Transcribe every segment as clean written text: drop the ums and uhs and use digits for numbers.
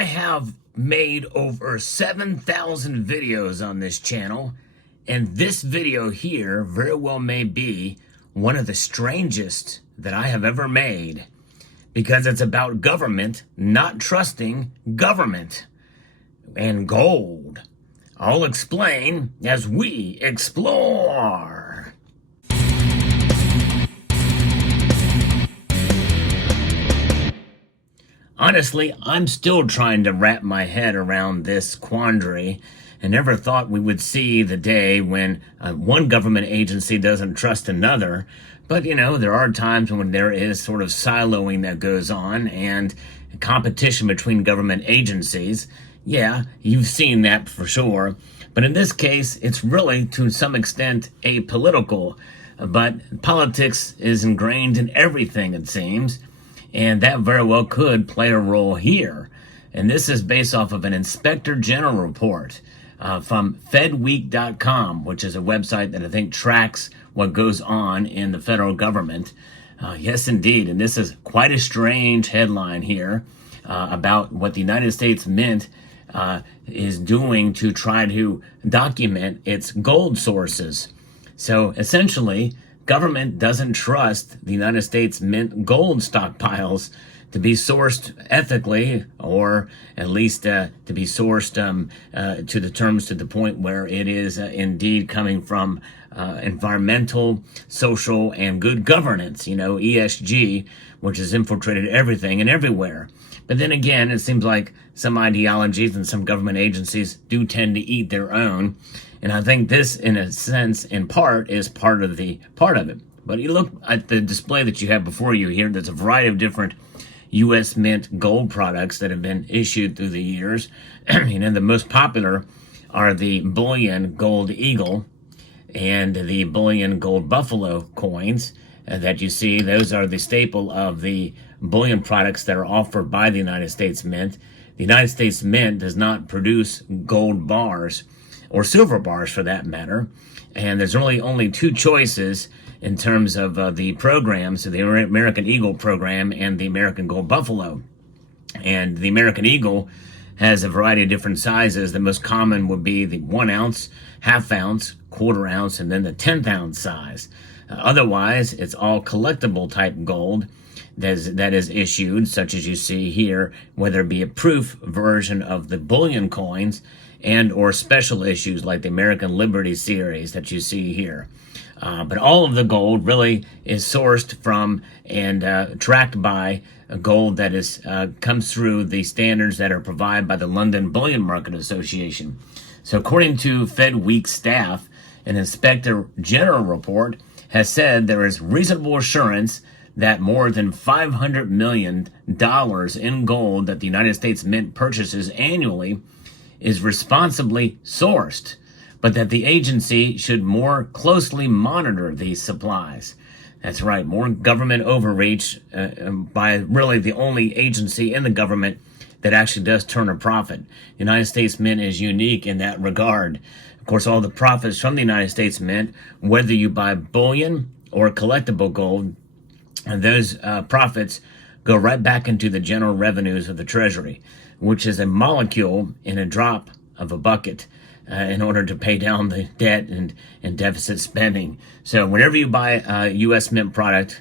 I have made over 7,000 videos on this channel, and this video here very well may be one of the strangest that I have ever made, because it's about government not trusting government and gold. I'll explain as we explore. Honestly, I'm still trying to wrap my head around this quandary, and never thought we would see the day when one government agency doesn't trust another. But, you know, there are times when there is sort of siloing that goes on and competition between government agencies. Yeah, you've seen that for sure. But in this case, it's really, to some extent, apolitical. But politics is ingrained in everything, it seems. And that very well could play a role here. And this is based off of an Inspector General report from fedweek.com, which is a website that I think tracks what goes on in the federal government. Yes, indeed. And this is quite a strange headline here about what the United States Mint is doing to try to document its gold sources. So essentially, government doesn't trust the United States Mint gold stockpiles to be sourced ethically, or at least to be sourced to the terms, to the point where it is indeed coming from environmental, social, and good governance, you know, ESG, which has infiltrated everything and everywhere. But then again, it seems like some ideologies and some government agencies do tend to eat their own. And I think this, in a sense, in part, is part of it. But you look at the display that you have before you here, there's a variety of different U.S. Mint gold products that have been issued through the years. You know, the most popular are the bullion gold eagle and the bullion gold buffalo coins that you see. Those are the staple of the bullion products that are offered by the United States Mint. The United States Mint does not produce gold bars, or silver bars for that matter. And there's really only two choices in terms of the programs, so the American Eagle program and the American Gold Buffalo. And the American Eagle has a variety of different sizes. The most common would be the 1 ounce, half ounce, quarter ounce, and then the 10th ounce size. Otherwise, it's all collectible type gold that is issued, such as you see here, whether it be a proof version of the bullion coins and or special issues like the American Liberty series that you see here. But all of the gold really is sourced from and tracked by gold that is comes through the standards that are provided by the London Bullion Market Association. So according to FedWeek staff, an Inspector General report has said there is reasonable assurance that more than $500 million in gold that the United States Mint purchases annually is responsibly sourced, but that the agency should more closely monitor these supplies. That's right, more government overreach by really the only agency in the government that actually does turn a profit. The United States Mint is unique in that regard. Of course, all the profits from the United States Mint, whether you buy bullion or collectible gold, and those profits go right back into the general revenues of the Treasury, which is a molecule in a drop of a bucket in order to pay down the debt and deficit spending. So whenever you buy a U.S. Mint product,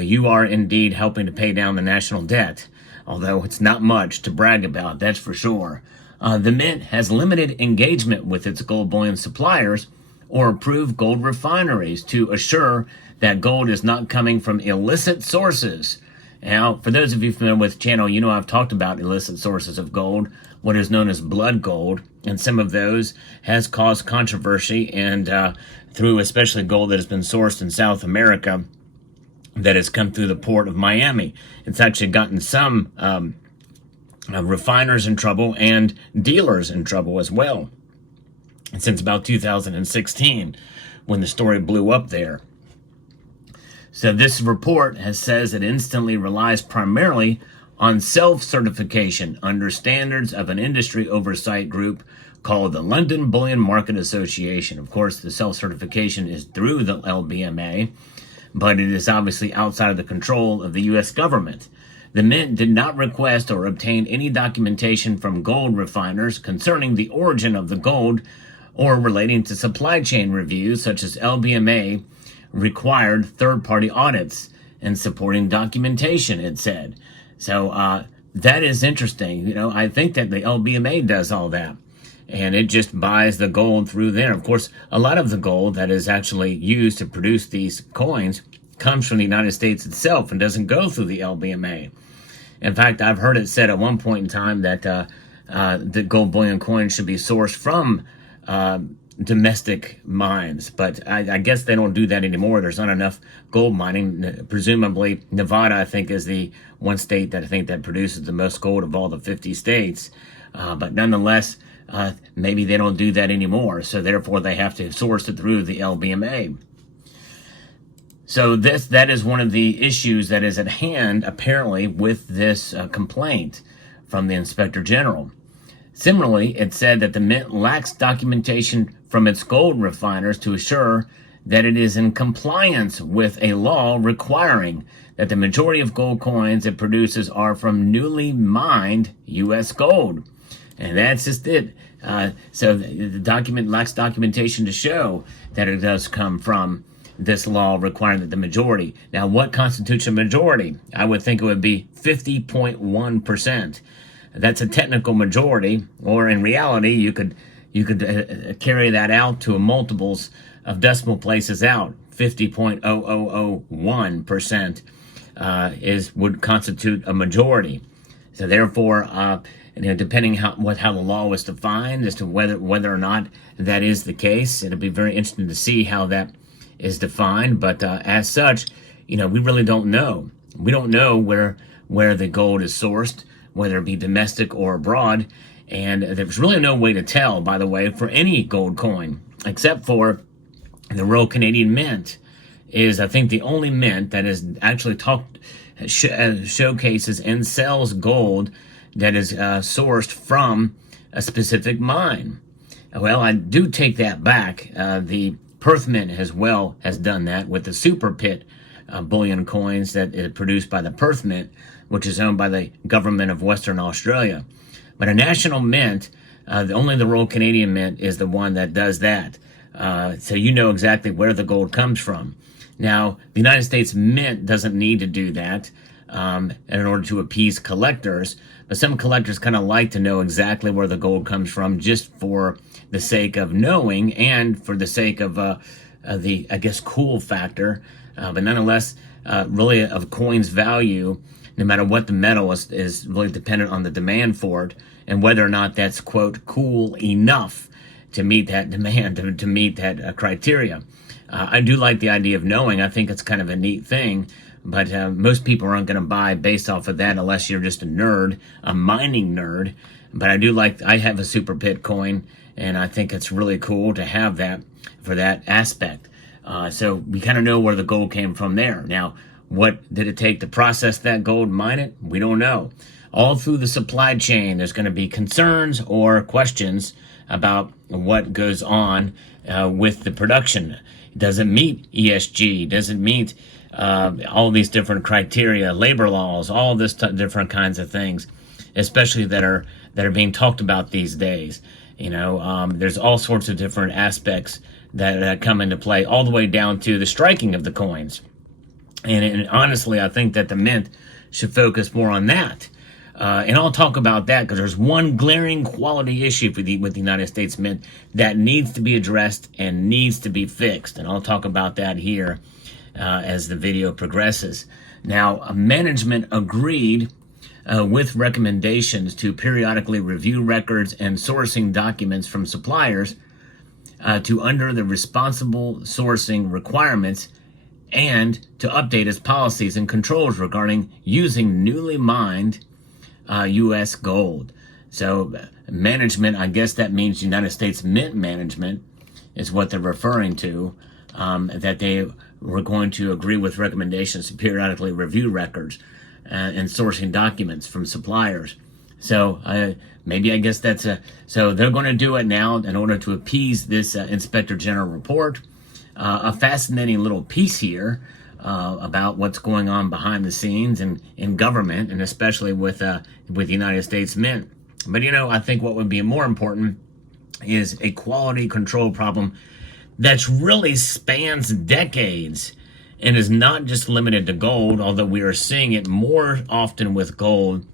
you are indeed helping to pay down the national debt, although it's not much to brag about, that's for sure. The Mint has limited engagement with its gold bullion suppliers or approved gold refineries to assure that gold is not coming from illicit sources. Now, for those of you familiar with the channel, you know I've talked about illicit sources of gold, what is known as blood gold, and some of those has caused controversy, and through especially gold that has been sourced in South America that has come through the port of Miami. It's actually gotten some refiners in trouble and dealers in trouble as well, since about 2016 when the story blew up there. So this report says it instantly relies primarily on self-certification under standards of an industry oversight group called the London Bullion Market Association. Of course, the self-certification is through the LBMA, but it is obviously outside of the control of the U.S. government. The Mint did not request or obtain any documentation from gold refiners concerning the origin of the gold or relating to supply chain reviews such as LBMA required third-party audits and supporting documentation, it said. So that is interesting. I think that the LBMA does all that, and it just buys the gold through there. Of course, a lot of the gold that is actually used to produce these coins comes from the United States itself and doesn't go through the LBMA. In fact, I've heard it said at one point in time that the gold bullion coins should be sourced from domestic mines, but I guess they don't do that anymore. There's not enough gold mining. Presumably, Nevada, I think, is the one state that I think that produces the most gold of all the 50 states. But nonetheless, maybe they don't do that anymore, so therefore they have to source it through the LBMA. So that is one of the issues that is at hand, apparently, with this complaint from the Inspector General. Similarly, it said that the Mint lacks documentation from its gold refiners to assure that it is in compliance with a law requiring that the majority of gold coins it produces are from newly mined U.S. gold. And that's just it. So the document lacks documentation to show that it does come from this law requiring that the majority. Now, what constitutes a majority? I would think it would be 50.1%. That's a technical majority, or in reality, you could carry that out to multiples of decimal places out. 50.0001% would constitute a majority. So therefore, depending how the law was defined as to whether or not that is the case, it'll be very interesting to see how that is defined. But as such, we really don't know. We don't know where the gold is sourced, whether it be domestic or abroad. And there's really no way to tell, by the way, for any gold coin, except for the Royal Canadian Mint is, I think, the only mint that is actually showcases and sells gold that is sourced from a specific mine. Well, I do take that back. The Perth Mint has done that with the Super Pit bullion coins that is produced by the Perth Mint, which is owned by the government of Western Australia. But a national mint, only the Royal Canadian Mint is the one that does that. So you know exactly where the gold comes from. Now, the United States Mint doesn't need to do that in order to appease collectors. But some collectors kind of like to know exactly where the gold comes from, just for the sake of knowing and for the sake of the, I guess, cool factor. But nonetheless, really of coin's value, no matter what the metal is really dependent on the demand for it and whether or not that's, quote, cool enough to meet that demand, to meet that criteria. I do like the idea of knowing. I think it's kind of a neat thing, but most people aren't going to buy based off of that unless you're just a nerd, a mining nerd. But I have a Super Pit coin, and I think it's really cool to have that for that aspect. So we kind of know where the gold came from there. Now, what did it take to process that gold, mine it? We don't know. All through the supply chain, there's going to be concerns or questions about what goes on with the production. Does it meet ESG? Does it meet all these different criteria, labor laws, all this different kinds of things, especially that are being talked about these days? There's all sorts of different aspects that come into play, all the way down to the striking of the coins. And honestly, I think that the Mint should focus more on that. And I'll talk about that because there's one glaring quality issue with the United States Mint that needs to be addressed and needs to be fixed. And I'll talk about that here as the video progresses. Now, management agreed with recommendations to periodically review records and sourcing documents from suppliers to under the responsible sourcing requirements, and to update its policies and controls regarding using newly mined U.S. gold. So management, I guess that means United States Mint management is what they're referring to, that they were going to agree with recommendations to periodically review records and sourcing documents from suppliers. So maybe I guess so they're going to do it now in order to appease this Inspector General report. A fascinating little piece here about what's going on behind the scenes and in government, and especially with the United States Mint. But I think what would be more important is a quality control problem that's really spans decades and is not just limited to gold, although we are seeing it more often with gold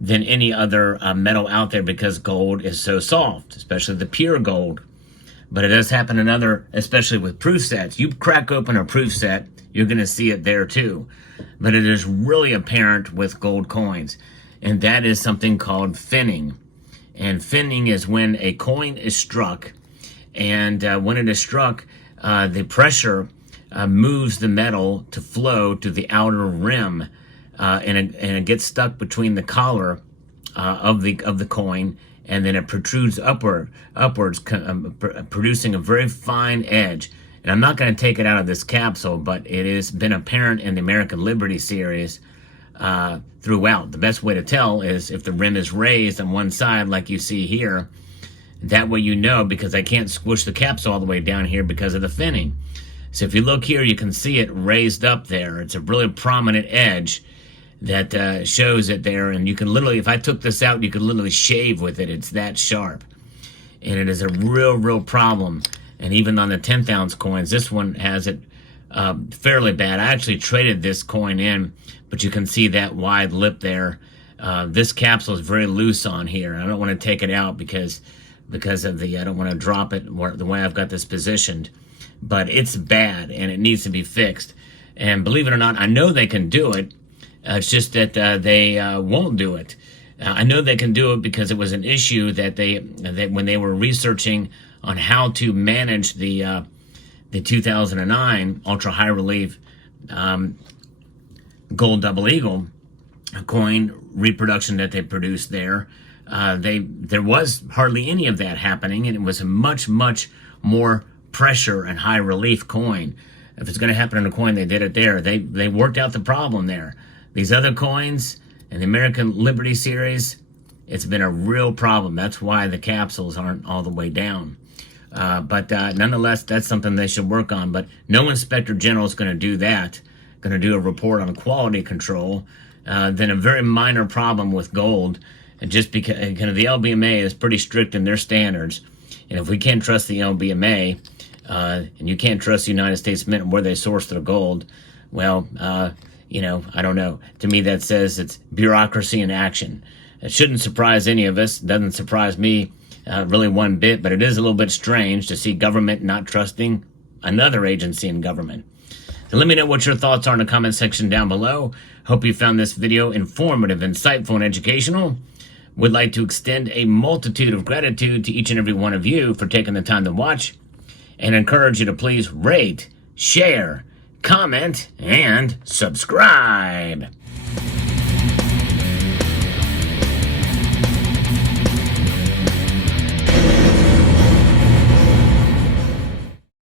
than any other metal out there because gold is so soft, especially the pure gold. But it does happen in other, especially with proof sets. You crack open a proof set, you're going to see it there too. But it is really apparent with gold coins. And that is something called finning. And finning is when a coin is struck. And when it is struck, the pressure moves the metal to flow to the outer rim. And it gets stuck between the collar of the coin, and then it protrudes upwards, producing a very fine edge. And I'm not going to take it out of this capsule, but it has been apparent in the American Liberty series throughout. The best way to tell is if the rim is raised on one side, like you see here. That way because I can't squish the capsule all the way down here because of the finning. So if you look here, you can see it raised up there. It's a really prominent edge that shows it there. And you can literally, if I took this out, you could literally shave with it. It's that sharp. And it is a real problem. And even on the 10th ounce coins, this one has it fairly bad. I actually traded this coin in, but you can see that wide lip there. This capsule is very loose on here. I don't want to take it out because of I don't want to drop it the way I've got this positioned. But it's bad and it needs to be fixed. And believe it or not, I know they can do it. It's just that they won't do it. I know they can do it because it was an issue that when they were researching on how to manage the 2009 ultra high relief gold double eagle coin reproduction that they produced there. There was hardly any of that happening, and it was a much more pressure and high relief coin. If it's going to happen in a coin, they did it there. They worked out the problem there. These other coins in the American Liberty series, it's been a real problem. That's why the capsules aren't all the way down. But nonetheless, that's something they should work on. But no inspector general is going to do that, going to do a report on quality control. Then a very minor problem with gold, and just because kind of the LBMA is pretty strict in their standards. And if we can't trust the LBMA, and you can't trust the United States Mint where they source their gold, well, I don't know. To me, that says it's bureaucracy in action. It shouldn't surprise any of us. It doesn't surprise me really one bit, but it is a little bit strange to see government not trusting another agency in government. So let me know what your thoughts are in the comment section down below. Hope you found this video informative, insightful, and educational. Would like to extend a multitude of gratitude to each and every one of you for taking the time to watch, and encourage you to please rate, share, comment, and subscribe.